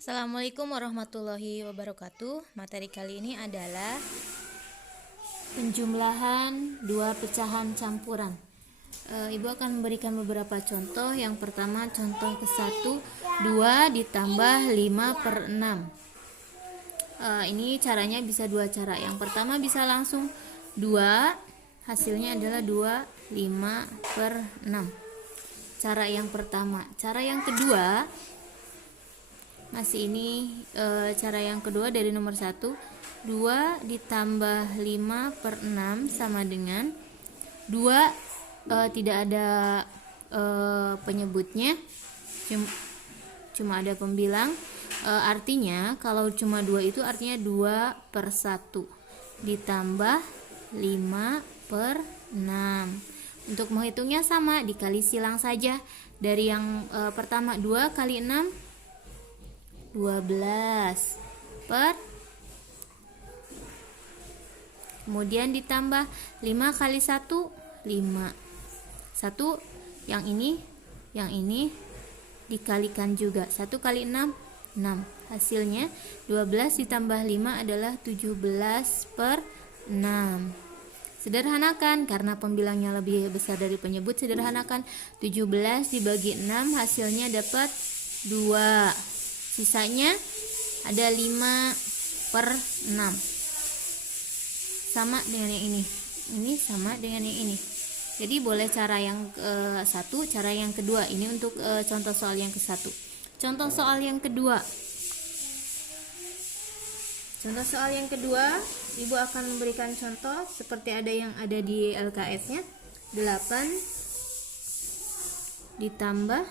Assalamualaikum warahmatullahi wabarakatuh. Materi kali ini adalah penjumlahan dua pecahan campuran. Ibu akan memberikan beberapa contoh. Yang pertama contoh ke-1, 2 ditambah 5/6. Ini caranya bisa dua cara. Yang pertama bisa langsung 2, hasilnya adalah 2, 5/6. Cara yang pertama. Cara yang kedua, cara yang kedua dari nomor 1, 2 ditambah 5/6 sama dengan 2, tidak ada penyebutnya, cuma ada pembilang. Artinya kalau cuma 2 itu artinya 2/1 ditambah 5/6. Untuk menghitungnya sama, dikali silang saja. Dari yang pertama, 2 kali 6 12 per, kemudian ditambah 5 kali 1 5. 1 yang ini dikalikan juga. 1 kali 6 6. Hasilnya 12 ditambah 5 adalah 17/6. Sederhanakan karena pembilangnya lebih besar dari penyebut. Sederhanakan, 17 dibagi 6 hasilnya dapat 2. Sisanya ada 5/6. Sama dengan yang ini. Ini sama dengan yang ini. Jadi boleh cara yang satu, cara yang kedua. Ini untuk contoh soal yang ke-1. Contoh soal yang kedua. Contoh soal yang kedua, Ibu akan memberikan contoh seperti yang ada di LKS-nya. 8 ditambah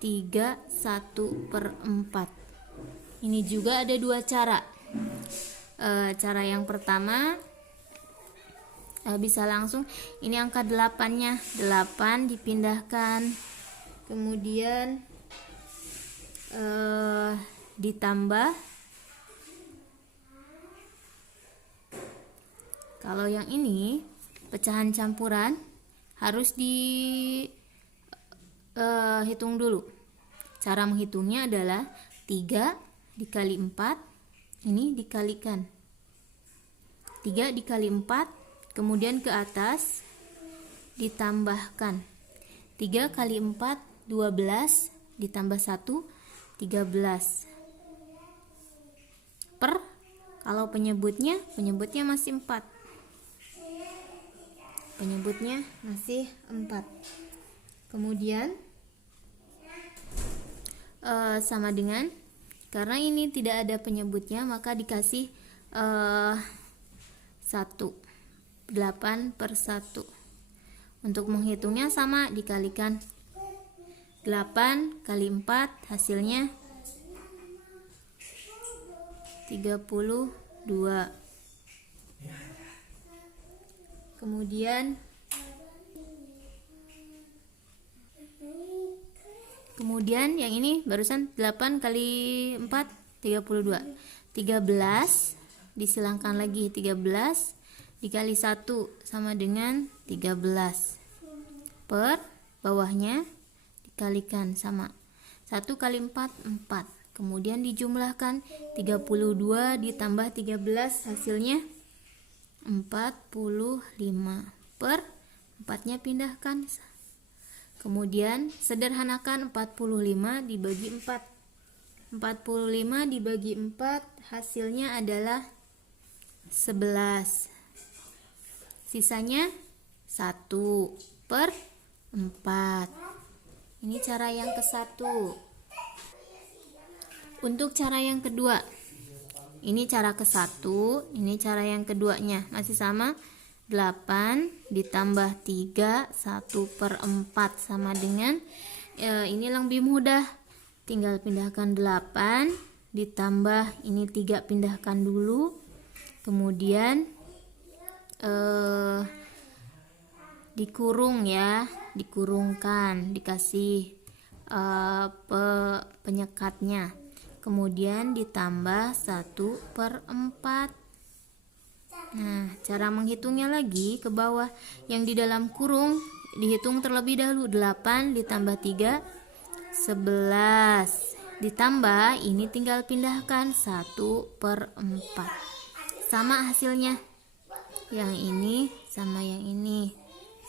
3 1/4. Ini juga ada dua cara. Cara yang pertama bisa langsung, ini angka 8-nya, 8 dipindahkan, kemudian ditambah. Kalau yang ini pecahan campuran harus hitung dulu. Cara menghitungnya adalah 3 dikali 4, ini dikalikan 3 dikali 4, kemudian ke atas ditambahkan 3 kali 4 12 ditambah 1 13 per, kalau penyebutnya masih 4, penyebutnya masih 4. Kemudian sama dengan, karena ini tidak ada penyebutnya maka dikasih 1, 8/1. Untuk menghitungnya sama, dikalikan 8 kali 4 hasilnya 32. Kemudian yang ini barusan 8 kali 4 32. 13 disilangkan lagi, 13 dikali 1 sama dengan 13 per, bawahnya dikalikan sama 1 kali 4 4. Kemudian dijumlahkan 32 ditambah 13 hasilnya 45 per, 4-nya pindahkan. Kemudian sederhanakan, 45 dibagi 4. 45 dibagi 4 hasilnya adalah 11. Sisanya 1/4. Ini cara yang ke-1. Untuk cara yang kedua, ini cara ke-1, ini cara yang keduanya. Masih sama, 8 ditambah 3 1/4 sama dengan, ini lebih mudah, tinggal pindahkan 8 ditambah ini 3, pindahkan dulu, kemudian dikurung ya, dikurungkan, dikasih penyekatnya, kemudian ditambah 1/4. Nah, cara menghitungnya lagi ke bawah, yang di dalam kurung dihitung terlebih dahulu. 8 ditambah 3 11 ditambah ini tinggal pindahkan 1/4, sama hasilnya. Yang ini sama yang ini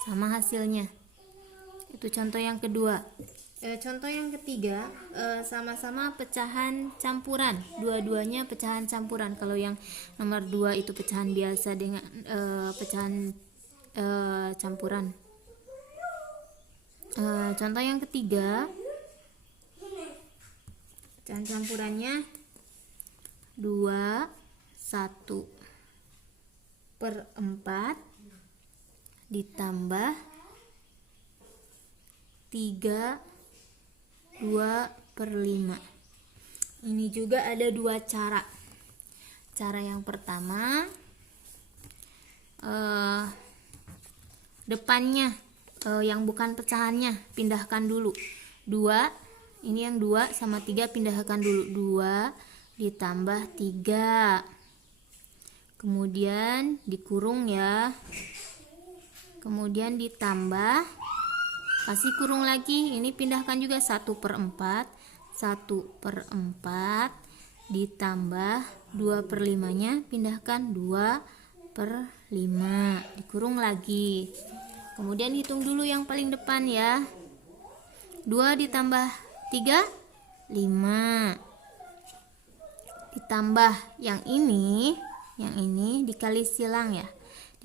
sama hasilnya. Itu contoh yang kedua. Contoh yang ketiga, sama-sama pecahan campuran, dua-duanya pecahan campuran. Kalau yang nomor 2 itu pecahan biasa dengan pecahan campuran. Contoh yang ketiga, pecahan campurannya 2 1/4 ditambah 3 2/5. Ini juga ada dua cara. Cara yang pertama, depannya yang bukan pecahannya pindahkan dulu. 2, ini yang 2 sama 3 pindahkan dulu. 2 ditambah 3. Kemudian dikurung ya. Kemudian ditambah, kasih kurung lagi, ini pindahkan juga 1/4. 1/4 ditambah 2/5-nya pindahkan 2/5, dikurung lagi. Kemudian hitung dulu yang paling depan ya. 2 ditambah 3 5. Ditambah yang ini dikali silang ya.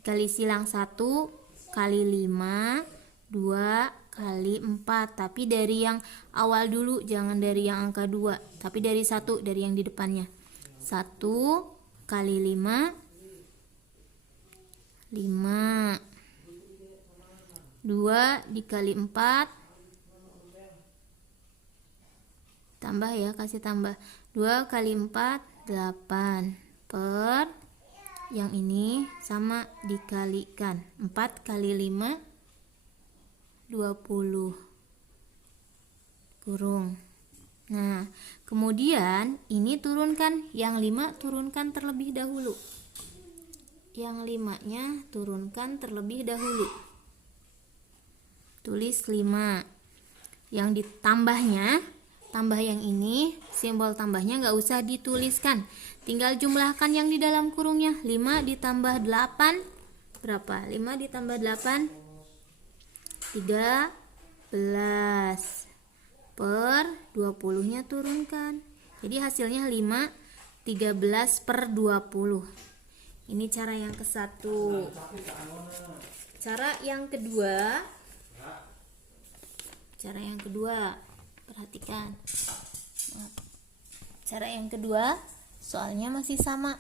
Dikali silang 1 kali 5, 2 kali 4, tapi dari yang awal dulu, jangan dari yang angka 2, tapi dari 1, dari yang di depannya. 1 kali 5 5, 2 dikali 4, tambah ya, kasih tambah, 2 kali 4 8, per yang ini sama dikalikan 4 kali 5 20, kurung. Nah, kemudian ini turunkan, yang 5 turunkan terlebih dahulu. Yang 5-nya turunkan terlebih dahulu. Tulis 5. Yang ditambahnya, tambah yang ini, simbol tambahnya nggak usah dituliskan. Tinggal jumlahkan yang di dalam kurungnya. 5 ditambah 8 berapa? 5 ditambah 8 13, per 20-nya turunkan. Jadi hasilnya 5 13/20. Ini cara yang ke-1. Cara yang kedua, perhatikan. Cara yang kedua, soalnya masih sama.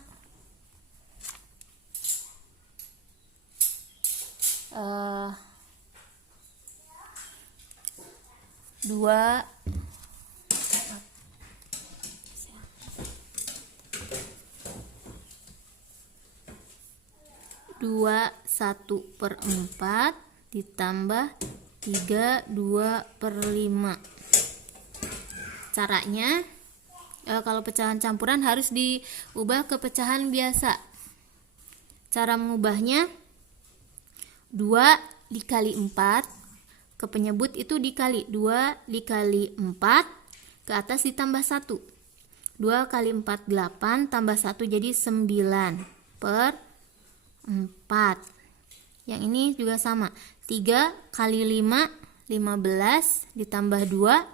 2 1/4 ditambah 3 2/5. Caranya, kalau pecahan campuran harus diubah ke pecahan biasa. Cara mengubahnya, 2 dikali 4 ke penyebut itu dikali, 2 dikali 4 ke atas ditambah 1. 2 kali 4 8 tambah 1 jadi 9/4. Yang ini juga sama. 3 kali 5 15 ditambah 2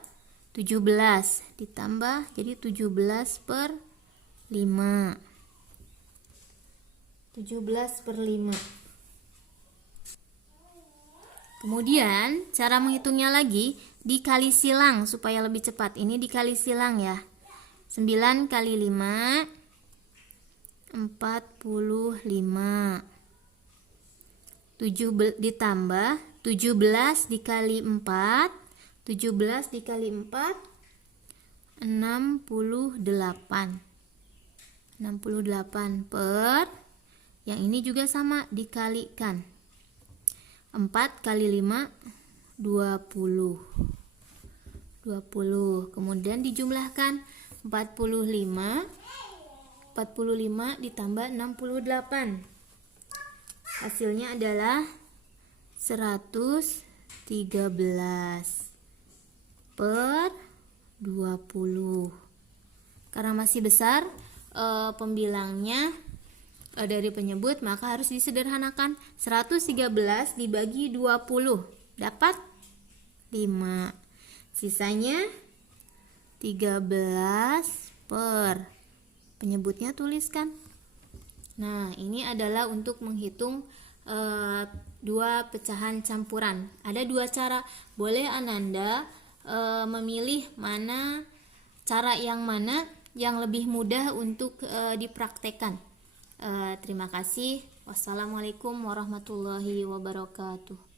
17 ditambah jadi 17/5. 17/5. Kemudian cara menghitungnya lagi dikali silang supaya lebih cepat. Ini dikali silang ya. 9 kali 5 45. Ditambah 17 dikali 4. 17 dikali 4 68. 68 per yang ini juga sama dikalikan. 4 kali 5 20. Kemudian dijumlahkan 45 ditambah 68. Hasilnya adalah 113 per 20. Karena masih besar pembilangnya dari penyebut, maka harus disederhanakan. 113 dibagi 20 dapat 5. Sisanya 13 per penyebutnya tuliskan. Nah, ini adalah untuk menghitung dua pecahan campuran. Ada dua cara. Boleh Ananda memilih cara yang mana yang lebih mudah untuk dipraktekkan. Terima kasih. Wassalamualaikum warahmatullahi wabarakatuh.